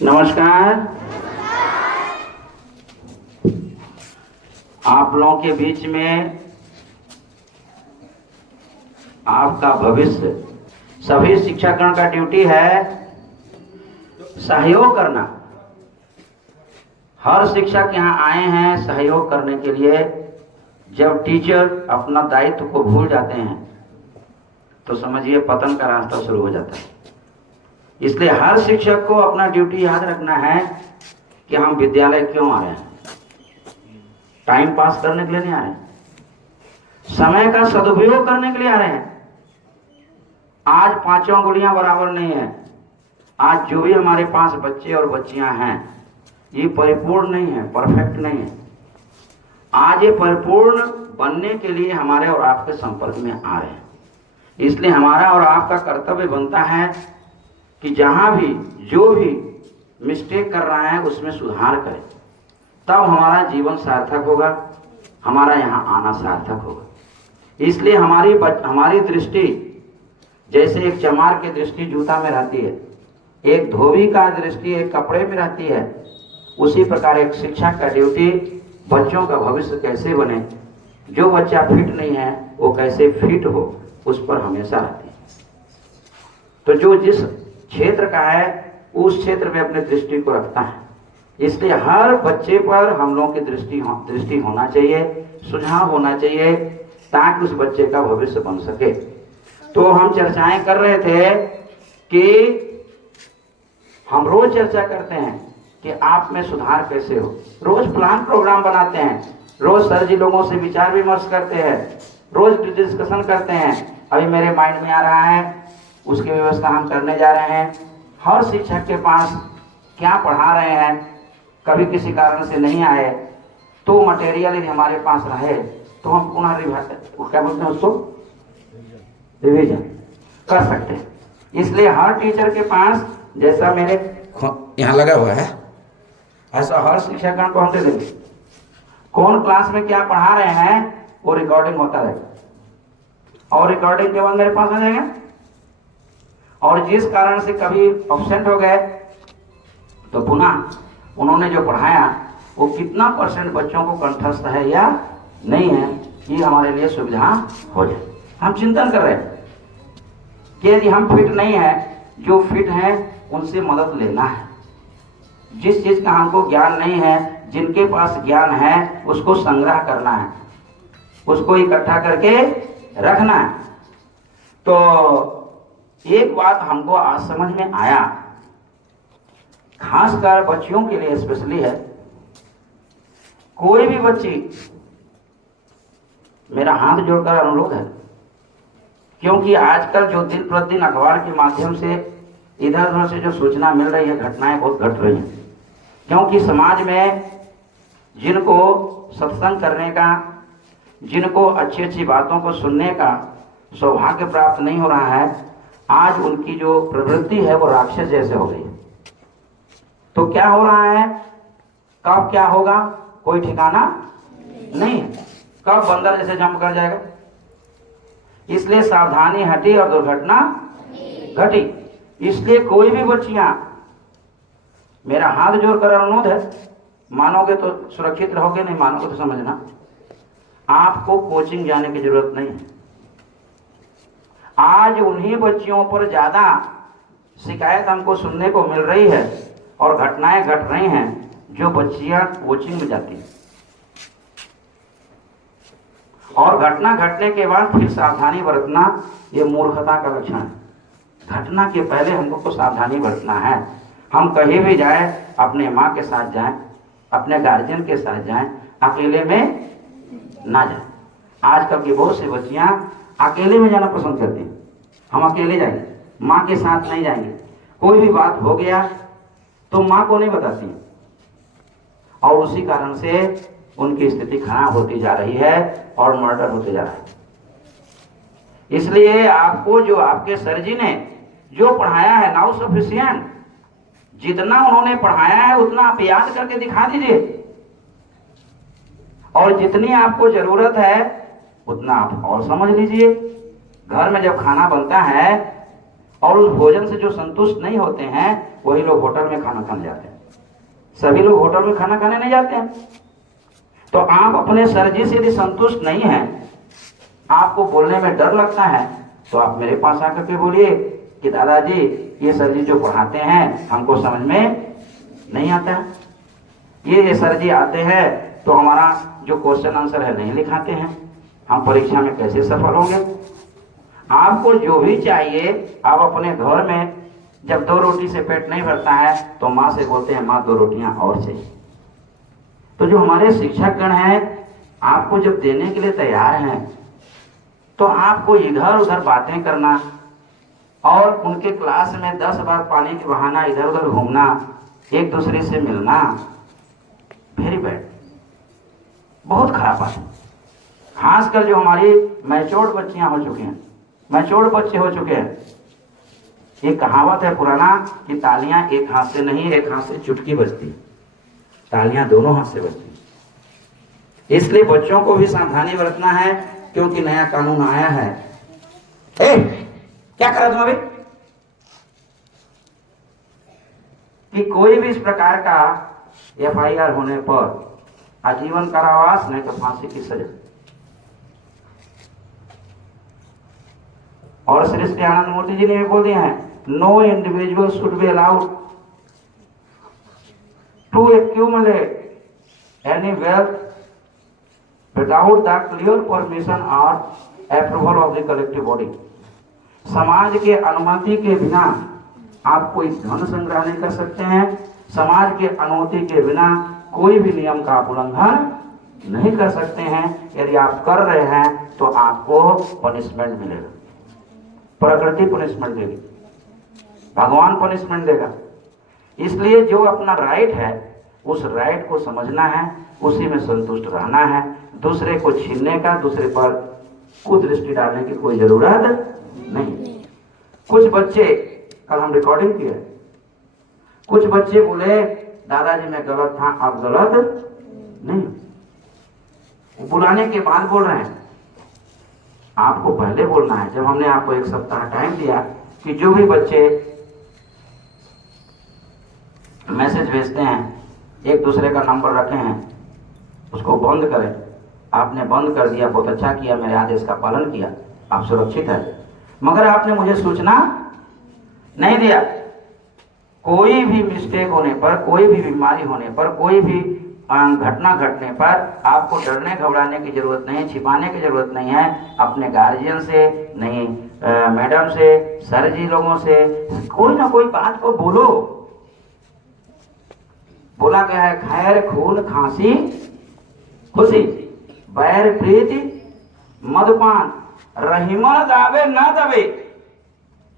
नमस्कार। आप लोगों के बीच में आपका भविष्य, सभी शिक्षकगण का ड्यूटी है सहयोग करना। हर शिक्षक यहाँ आए हैं सहयोग करने के लिए। जब टीचर अपना दायित्व को भूल जाते हैं तो समझिए पतन का रास्ता शुरू हो जाता है। इसलिए हर शिक्षक को अपना ड्यूटी याद रखना है कि हम विद्यालय क्यों आ रहे हैं। टाइम पास करने के लिए नहीं आ रहे हैं, समय का सदुपयोग करने के लिए आ रहे हैं। आज पांचों अंगुलियां बराबर नहीं है। आज जो भी हमारे पास बच्चे और बच्चियां हैं ये परिपूर्ण नहीं है, परफेक्ट नहीं है। आज ये परिपूर्ण बनने के लिए हमारे और आपके संपर्क में आ रहे हैं। इसलिए हमारा और आपका कर्तव्य बनता है कि जहां भी जो भी मिस्टेक कर रहा है उसमें सुधार करें, तब हमारा जीवन सार्थक होगा, हमारा यहाँ आना सार्थक होगा। इसलिए हमारी दृष्टि जैसे एक चमार की दृष्टि जूता में रहती है, एक धोबी का दृष्टि एक कपड़े में रहती है, उसी प्रकार एक शिक्षक का ड्यूटी बच्चों का भविष्य कैसे बने, जो बच्चा फिट नहीं है वो कैसे फिट हो, उस पर हमेशा रहती है। तो जो जिस क्षेत्र का है उस क्षेत्र में अपने दृष्टि को रखता है। इसलिए हर बच्चे पर हम लोगों की दृष्टि होना चाहिए, सुझाव होना चाहिए, ताकि उस बच्चे का भविष्य बन सके। तो हम चर्चाएं कर रहे थे कि हम रोज चर्चा करते हैं कि आप में सुधार कैसे हो। रोज प्लान प्रोग्राम बनाते हैं, रोज सर जी लोगों से विचार विमर्श करते हैं, रोज डिस्कशन करते हैं। अभी मेरे माइंड में आ रहा है, उसकी व्यवस्था हम करने जा रहे हैं। हर शिक्षक के पास क्या पढ़ा रहे हैं, कभी किसी कारण से नहीं आए तो मटेरियल यदि हमारे पास रहे तो हम पुनः क्या बोलते हैं उसको, रिवीजन कर सकते हैं। इसलिए हर टीचर के पास, जैसा मेरे यहाँ लगा हुआ है, ऐसा हर शिक्षकगण को हम दे देंगे। कौन क्लास में क्या पढ़ा रहे हैं वो रिकॉर्डिंग होता रहेगा और रिकॉर्डिंग के बाद मेरे पास आ जाएगा। और जिस कारण से कभी एब्सेंट हो गए तो पुनः उन्होंने जो पढ़ाया वो कितना % बच्चों को कंठस्थ है या नहीं है, ये हमारे लिए सुविधा हो जाए। हम चिंतन कर रहे हैं कि यदि हम फिट नहीं है, जो फिट है उनसे मदद लेना है। जिस चीज का हमको ज्ञान नहीं है, जिनके पास ज्ञान है उसको संग्रह करना है, उसको इकट्ठा करके रखना है। तो एक बात हमको आज समझ में आया, खासकर बच्चियों के लिए स्पेशली है। कोई भी बच्ची, मेरा हाथ जोड़कर अनुरोध है, क्योंकि आजकल जो दिन प्रतिदिन अखबार के माध्यम से इधर उधर से जो सूचना मिल रही है, घटनाएं बहुत घट रही हैं। क्योंकि समाज में जिनको सत्संग करने का, जिनको अच्छी अच्छी बातों को सुनने का सौभाग्य प्राप्त नहीं हो रहा है, आज उनकी जो प्रवृत्ति है वो राक्षस जैसे हो गई। तो क्या हो रहा है, कब क्या होगा कोई ठिकाना नहीं, कब बंदर जैसे जंप कर जाएगा। इसलिए सावधानी हटी और दुर्घटना घटी। इसलिए कोई भी बच्चियां, मेरा हाथ जोड़कर अनुरोध है, मानोगे तो सुरक्षित रहोगे, नहीं मानोगे तो समझना आपको कोचिंग जाने की जरूरत नहीं है। आज उन्हीं बच्चियों पर ज्यादा शिकायत हमको सुनने को मिल रही है और घटनाएं घट रही हैं जो बच्चियां कोचिंग में जाती हैं, और घटना घटने के बाद फिर सावधानी बरतना ये मूर्खता का लक्षण है। घटना के पहले हमको तो सावधानी बरतना है। हम कहीं भी जाए, अपने माँ के साथ जाएं, अपने गार्जियन के साथ जाएं, अकेले में ना जाएं। आजकल की बहुत सी बच्चियां अकेले में जाना पसंद करती हैं। हम अकेले जाएंगे, माँ के साथ नहीं जाएंगे। कोई भी बात हो गया तो माँ को नहीं बताती, और उसी कारण से उनकी स्थिति खराब होती जा रही है और मर्डर होते जा रहा है। इसलिए आपको जो आपके सर जी ने जो पढ़ाया है, नाउ सफिशिएंट, जितना उन्होंने पढ़ाया है उतना आप याद करके दिखा दीजिए, और जितनी आपको जरूरत है उतना आप और समझ लीजिए। घर में जब खाना बनता है और उस भोजन से जो संतुष्ट नहीं होते हैं वही लोग होटल में खाना खाने जाते हैं। सभी लोग होटल में खाना खाने नहीं जाते हैं। तो आप अपने सर जी से यदि संतुष्ट नहीं हैं, आपको बोलने में डर लगता है, तो आप मेरे पास आकर के बोलिए कि दादाजी ये सर जी जो पढ़ाते हैं हमको समझ में नहीं आता है, ये सर जी आते हैं तो हमारा जो क्वेश्चन आंसर है नहीं लिखाते हैं, हम परीक्षा में कैसे सफल होंगे। आपको जो भी चाहिए, आप अपने घर में जब 2 रोटी से पेट नहीं भरता है तो माँ से बोलते हैं माँ 2 रोटियां और चाहिए। तो जो हमारे शिक्षक गण हैं आपको जब देने के लिए तैयार हैं, तो आपको इधर उधर बातें करना और उनके क्लास में 10 बार पानी के बहाना इधर उधर घूमना, एक दूसरे से मिलना, वेरी बैड, बहुत खराब बात है। खासकर जो हमारी मैच्योर्ड बच्चियां हो चुकी हैं, मैच्योर्ड बच्चे हो चुके हैं, एक कहावत है पुराना कि तालियां एक हाथ से नहीं, एक हाथ से चुटकी बजती, तालियां दोनों हाथ से बजती। इसलिए बच्चों को भी सावधानी बरतना है, क्योंकि नया कानून आया है। क्या कर रहे तुम अभी? कि कोई भी इस प्रकार का FIR होने पर आजीवन कारावास नहीं तो फांसी की सजा। और श्री श्री आनंद मूर्ति जी ने भी बोल दिया है, no individual should be allowed to accumulate any wealth without the clear permission और approval of the collective body. समाज के अनुमति के बिना आप कोई धन संग्रह नहीं कर सकते हैं, समाज के अनुमति के बिना कोई भी नियम का उल्लंघन नहीं कर सकते हैं। यदि आप कर रहे हैं तो आपको पनिशमेंट मिलेगा, प्रकृति पनिशमेंट देगी, भगवान पनिशमेंट देगा। इसलिए जो अपना राइट है उस राइट को समझना है, उसी में संतुष्ट रहना है। दूसरे को छीनने का, दूसरे पर कुदृष्टि डालने की कोई जरूरत नहीं। कुछ बच्चे, कल हम रिकॉर्डिंग किए, कुछ बच्चे बोले दादाजी मैं गलत था, आप गलत नहीं। बुलाने के बाद बोल रहे हैं, आपको पहले बोलना है। जब हमने आपको 1 सप्ताह टाइम दिया कि जो भी बच्चे मैसेज भेजते हैं, एक दूसरे का नंबर रखे हैं, उसको बंद करें। आपने बंद कर दिया, बहुत अच्छा किया, मेरे आदेश का पालन किया, आप सुरक्षित है। मगर आपने मुझे सूचना नहीं दिया। कोई भी मिस्टेक होने पर, कोई भी बीमारी होने पर, कोई भी घटना घटने पर आपको डरने घबराने की जरूरत नहीं, छिपाने की जरूरत नहीं है। अपने गार्जियन से नहीं, मैडम से, सर जी लोगों से कोई ना कोई बात को बोलो। बोला गया है खैर खून खांसी खुशी, बैर प्रीति मदपान, रहीमन दावे ना दबे।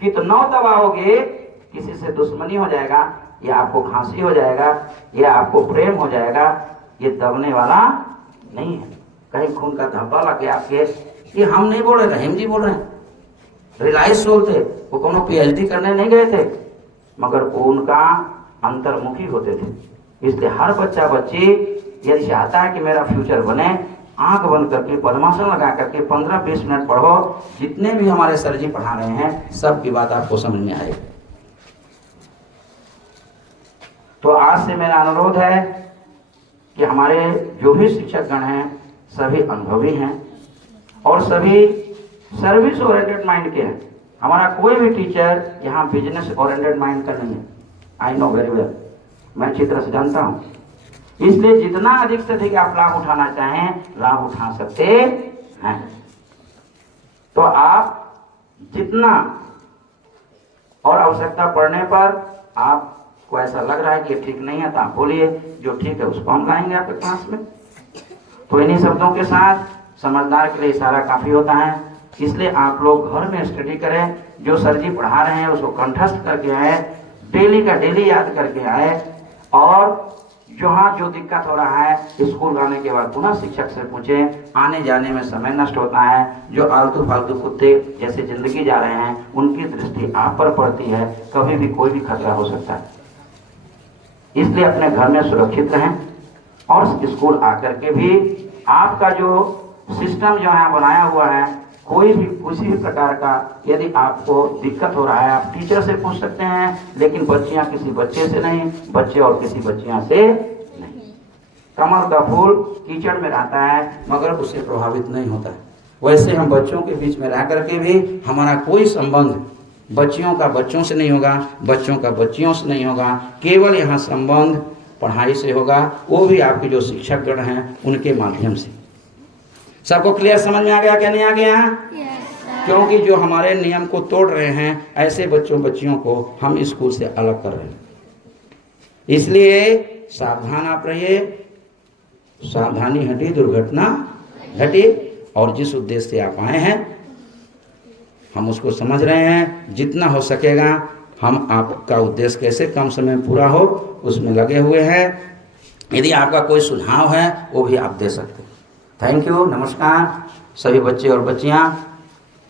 कितना दबाओगे, किसी से दुश्मनी हो जाएगा, या आपको खांसी हो जाएगा, या आपको प्रेम हो जाएगा, ये दबने वाला नहीं है। कहीं खून का धब्बा लग गया आपके, ये हम नहीं बोल रहे, रहीम जी बोल रहे हैं। रिलायंस सोल थे, वो कोनो PhD करने नहीं गए थे, मगर वो उनका अंतर्मुखी होते थे। इसलिए हर बच्चा बच्ची यदि चाहता है कि मेरा फ्यूचर बने, आंख बंद करके पद्मासन लगा करके 15-20 मिनट पढ़ो। जितने भी हमारे सर जी पढ़ा रहे हैं सबकी बात आपको समझ में आएगी। तो आज से मेरा अनुरोध है कि हमारे जो भी शिक्षक गण हैं सभी अनुभवी हैं और सभी सर्विस ओरिएंटेड माइंड के हैं। हमारा कोई भी टीचर यहाँ बिजनेस ओरिएंटेड माइंड का नहीं है। आई नो वेरी वेल, मैं अच्छी तरह से जानता हूँ। इसलिए जितना अधिक से अधिक आप लाभ उठाना चाहें, लाभ उठा सकते हैं। तो आप जितना, और आवश्यकता पड़ने पर आपको ऐसा लग रहा है कि ठीक नहीं है तो आप बोलिए, जो ठीक है उसको हम लाएंगे आपके क्लास में। तो इन्हीं शब्दों के साथ समझदार के लिए इशारा काफी होता है। इसलिए आप लोग घर में स्टडी करें, जो सर जी पढ़ा रहे हैं उसको कंठस्थ करके आए, डेली का डेली याद करके आए, और जहाँ जो दिक्कत हो रहा है स्कूल आने के बाद पुनः शिक्षक से पूछें। आने जाने में समय नष्ट होता है, जो आलतू फालतू कुत्ते जैसे जिंदगी जा रहे हैं उनकी दृष्टि आप पर पड़ती है, कभी भी कोई भी खतरा हो सकता है। इसलिए अपने घर में सुरक्षित रहें, और स्कूल आकर के भी आपका जो सिस्टम जो है बनाया हुआ है कोई भी किसी भी प्रकार का यदि आपको दिक्कत हो रहा है आप टीचर से पूछ सकते हैं, लेकिन बच्चियां किसी बच्चे से नहीं, बच्चे और किसी बच्चियां से नहीं। कमल का फूल कीचड़ में रहता है मगर उससे प्रभावित नहीं होता है। वैसे हम बच्चों के बीच में रह करके भी हमारा कोई संबंध बच्चियों का बच्चों से नहीं होगा, बच्चों का बच्चियों से नहीं होगा, केवल यहाँ संबंध पढ़ाई से होगा, वो भी आपके जो शिक्षक गण हैं उनके माध्यम से। सबको क्लियर समझ में आ गया क्या नहीं आ गया? क्योंकि जो हमारे नियम को तोड़ रहे हैं ऐसे बच्चों बच्चियों को हम स्कूल से अलग कर रहे हैं। इसलिए सावधान आप रहिए, सावधानी हटी दुर्घटना घटी। और जिस उद्देश्य से आप आए हैं हम उसको समझ रहे हैं, जितना हो सकेगा हम आपका उद्देश्य कैसे कम समय में पूरा हो उसमें लगे हुए हैं। यदि आपका कोई सुझाव है वो भी आप दे सकते हैं। थैंक यू, नमस्कार। सभी बच्चे और बच्चियां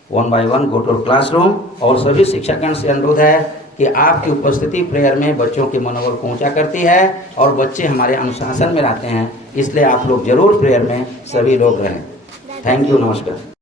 1 by 1 गो टू क्लासरूम। और सभी शिक्षकगण से अनुरोध है कि आपकी उपस्थिति प्रेयर में बच्चों के मनोबल को ऊंचा करती है और बच्चे हमारे अनुशासन में रहते हैं, इसलिए आप लोग जरूर प्रेयर में सभी लोग रहें। थैंक यू, नमस्कार।